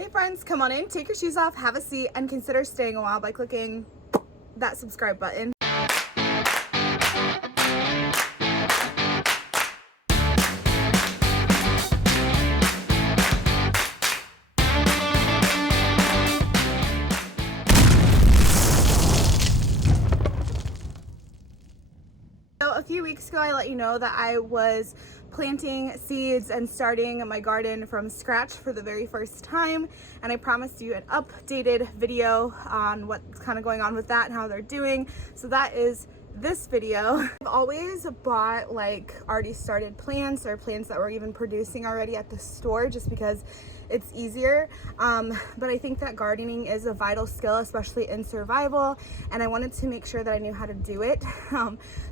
Hey friends, come on in, take your shoes off, have a seat, and consider staying a while by clicking that subscribe button. So a few weeks ago I let you know that I was planting seeds and starting my garden from scratch for the very first time, and I promised you an updated video on what's kind of going on with that and how they're doing. So that is this video. I've always bought like already started plants or plants that were even producing already at the store just because it's easier, but I think that gardening is a vital skill, especially in survival, and I wanted to make sure that I knew how to do it.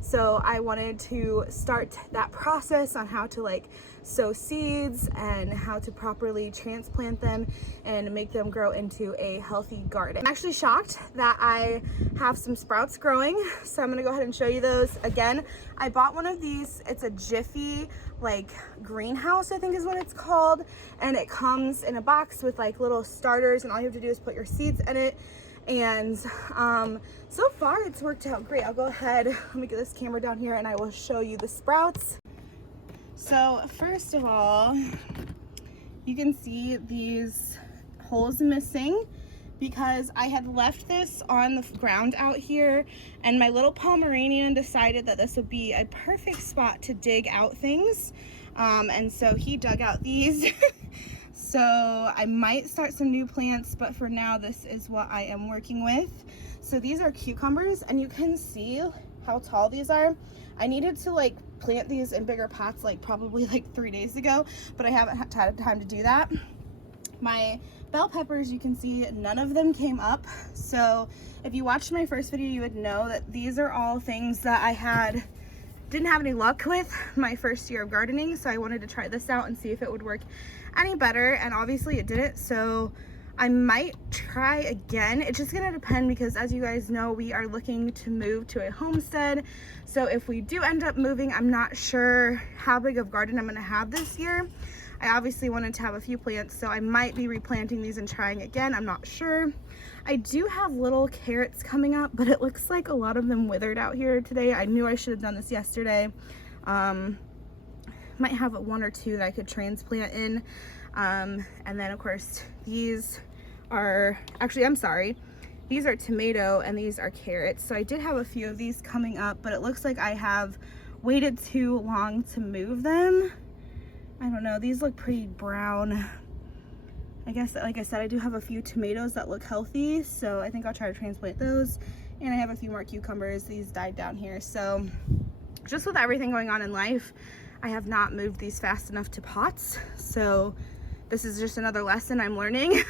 So I wanted to start that process on how to like sow seeds and how to properly transplant them and make them grow into a healthy garden. I'm actually shocked that I have some sprouts growing, so I'm gonna go ahead and show you those. Again, I bought one of these. It's a Jiffy like greenhouse, I think is what it's called, and it comes in a box with like little starters, and all you have to do is put your seeds in it. And so far it's worked out great. I'll go ahead, let me get this camera down here and I will show you the sprouts. So first of all, you can see these holes missing because I had left this on the ground out here, and my little Pomeranian decided that this would be a perfect spot to dig out things, and so he dug out these. So I might start some new plants, but for now this is what I am working with. So these are cucumbers, and you can see how tall these are. I needed to like plant these in bigger pots like probably like 3 days ago, but I haven't had time to do that. My bell peppers, you can see none of them came up. So if you watched my first video, you would know that these are all things that I didn't have any luck with my first year of gardening. So I wanted to try this out and see if it would work any better, and obviously it didn't. So I might try again. It's just gonna depend because, as you guys know, we are looking to move to a homestead. So if we do end up moving, I'm not sure how big of garden I'm gonna have this year. I obviously wanted to have a few plants, so I might be replanting these and trying again. I'm not sure. I do have little carrots coming up, but it looks like a lot of them withered out here today. I knew I should have done this yesterday. Might have one or two that I could transplant in. And then of course these are, actually I'm sorry, these are tomato and these are carrots. So I did have a few of these coming up, but it looks like I have waited too long to move them. I don't know, these look pretty brown. I guess, like I said, I do have a few tomatoes that look healthy, so I think I'll try to transplant those. And I have a few more cucumbers. These died down here. So just with everything going on in life, I have not moved these fast enough to pots. So this is just another lesson I'm learning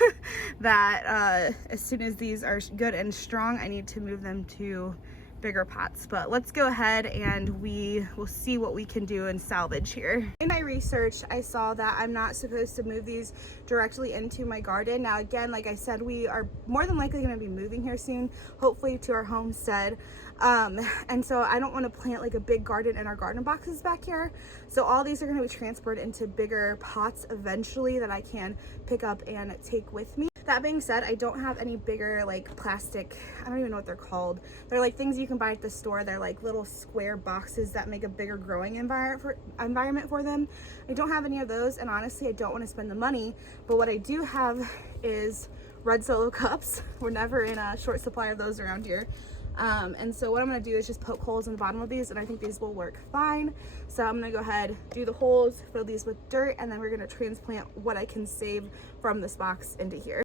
that as soon as these are good and strong, I need to move them to bigger pots. But let's go ahead and we will see what we can do and salvage here. In my research, I saw that I'm not supposed to move these directly into my garden. Now again, like I said, we are more than likely going to be moving here soon, hopefully to our homestead, and so I don't want to plant like a big garden in our garden boxes back here. So all these are going to be transferred into bigger pots eventually that I can pick up and take with me. That being said, I don't have any bigger like plastic, I don't even know what they're called. They're like things you can buy at the store. They're like little square boxes that make a bigger growing environment for them. I don't have any of those, and honestly I don't want to spend the money. But what I do have is red Solo cups. We're never in a short supply of those around here. And so what I'm going to do is just poke holes in the bottom of these, and I think these will work fine. So I'm going to go ahead, do the holes, fill these with dirt, and then we're going to transplant what I can save from this box into here.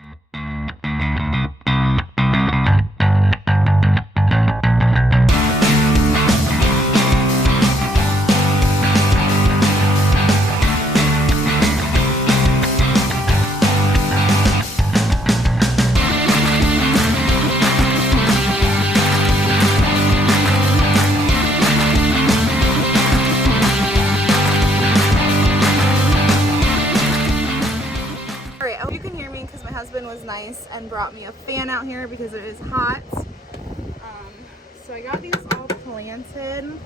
Was nice and brought me a fan out here because it is hot. So I got these all planted,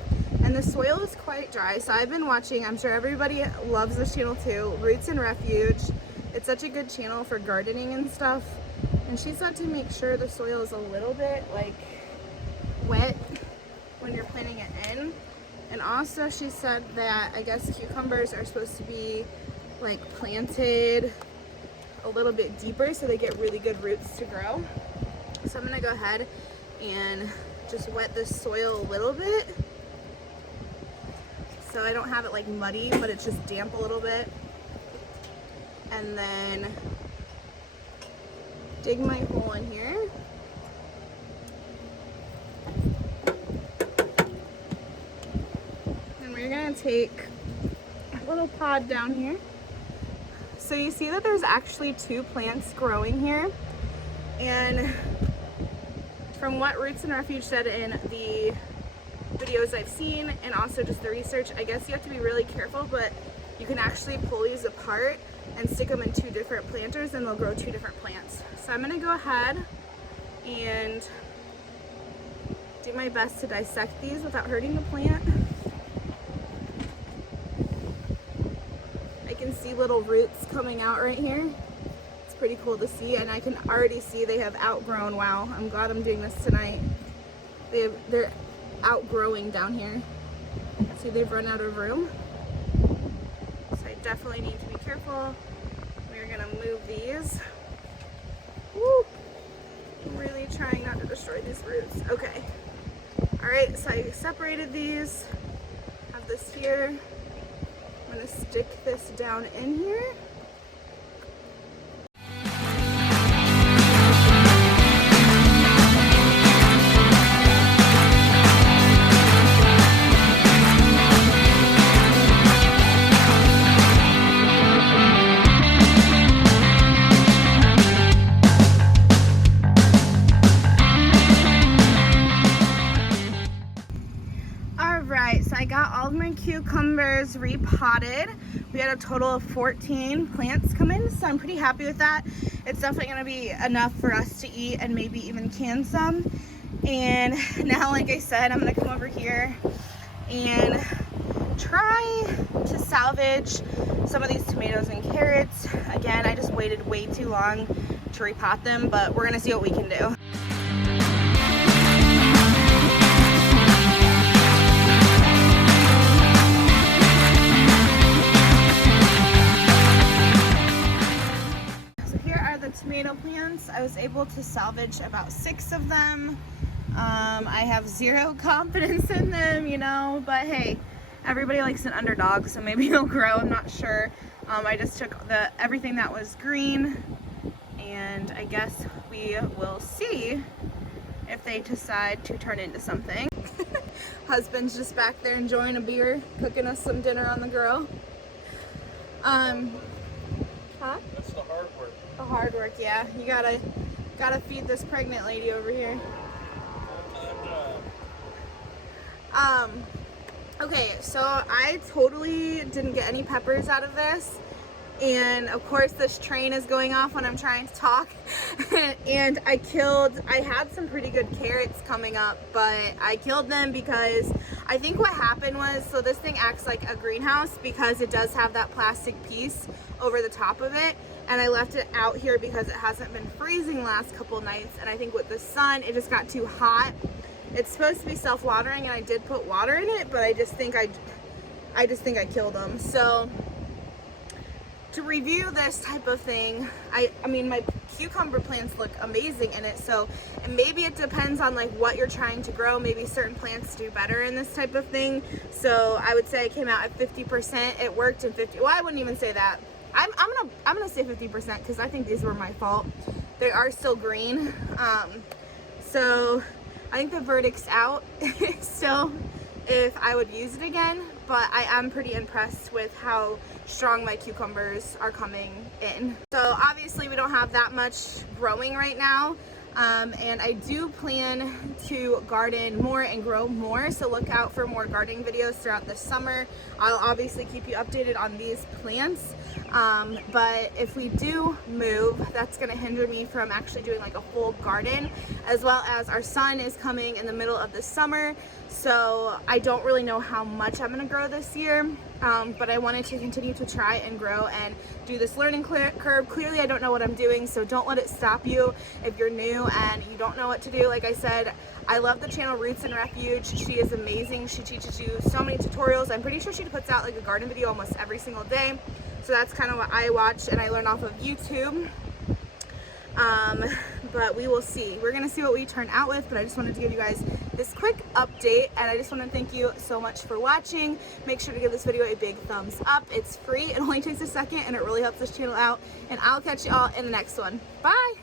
and the soil is quite dry. So I've been watching, I'm sure everybody loves this channel too, Roots and Refuge. It's such a good channel for gardening and stuff. And she said to make sure the soil is a little bit like wet when you're planting it in. And also she said that I guess cucumbers are supposed to be like planted a little bit deeper so they get really good roots to grow. So I'm gonna go ahead and just wet this soil a little bit so I don't have it like muddy, but it's just damp a little bit. And then dig my hole in here. And we're gonna take a little pod down here. So you see that there's actually 2 plants growing here. And from what Roots and Refuge said in the videos I've seen and also just the research, I guess you have to be really careful, but you can actually pull these apart and stick them in 2 different planters and they'll grow 2 different plants. So I'm gonna go ahead and do my best to dissect these without hurting the plant. I can see little roots coming out right here. It's pretty cool to see, and I can already see they have outgrown. Wow, I'm glad I'm doing this tonight. They're outgrowing down here. See, they've run out of room. So I definitely need to be careful. We're gonna move these. Woo! I'm really trying not to destroy these roots. Okay. All right, so I separated these. Have this here. I'm gonna stick this down in here. I got all of my cucumbers repotted. We had a total of 14 plants come in, so I'm pretty happy with that. It's definitely going to be enough for us to eat and maybe even can some. And now, like I said, I'm going to come over here and try to salvage some of these tomatoes and carrots. Again, I just waited way too long to repot them, but we're going to see what we can do. Tomato plants. I was able to salvage about 6 of them. I have 0 confidence in them, you know, but hey, everybody likes an underdog, so maybe it'll grow. I'm not sure. I just took everything that was green, and I guess we will see if they decide to turn into something. Husband's just back there enjoying a beer, cooking us some dinner on the grill. Huh? That's the hard work. The hard work, yeah. You gotta feed this pregnant lady over here. Okay, so I totally didn't get any peppers out of this. And of course this train is going off when I'm trying to talk. And I had some pretty good carrots coming up, but I killed them because I think what happened was, so this thing acts like a greenhouse because it does have that plastic piece over the top of it. And I left it out here because it hasn't been freezing the last couple nights. And I think with the sun, it just got too hot. It's supposed to be self-watering, and I did put water in it, but I just think I killed them. So to review this type of thing, I mean, my cucumber plants look amazing in it. So, and maybe it depends on like what you're trying to grow. Maybe certain plants do better in this type of thing. So I would say I came out at 50%. It worked in 50. Well, I wouldn't even say that. I'm gonna say 50% because I think these were my fault. They are still green. So I think the verdict's out still if I would use it again, but I am pretty impressed with how strong my cucumbers are coming in. So obviously we don't have that much growing right now. And I do plan to garden more and grow more, so look out for more gardening videos throughout the summer. I'll obviously keep you updated on these plants, but if we do move, that's going to hinder me from actually doing like a full garden, as well as our son is coming in the middle of the summer, so I don't really know how much I'm going to grow this year. but I wanted to continue to try and grow and do this learning curve. Clearly I don't know what I'm doing, so don't let it stop you if you're new and you don't know what to do. Like I said, I love the channel Roots and Refuge. She is amazing. She teaches you so many tutorials. I'm pretty sure she puts out like a garden video almost every single day. So that's kind of what I watch and I learn off of YouTube. But we will see. We're gonna see what we turn out with, but I just wanted to give you guys this quick update, and I just want to thank you so much for watching. Make sure to give this video a big thumbs up. It's free, it only takes a second, and it really helps this channel out, and I'll catch you all in the next one. Bye!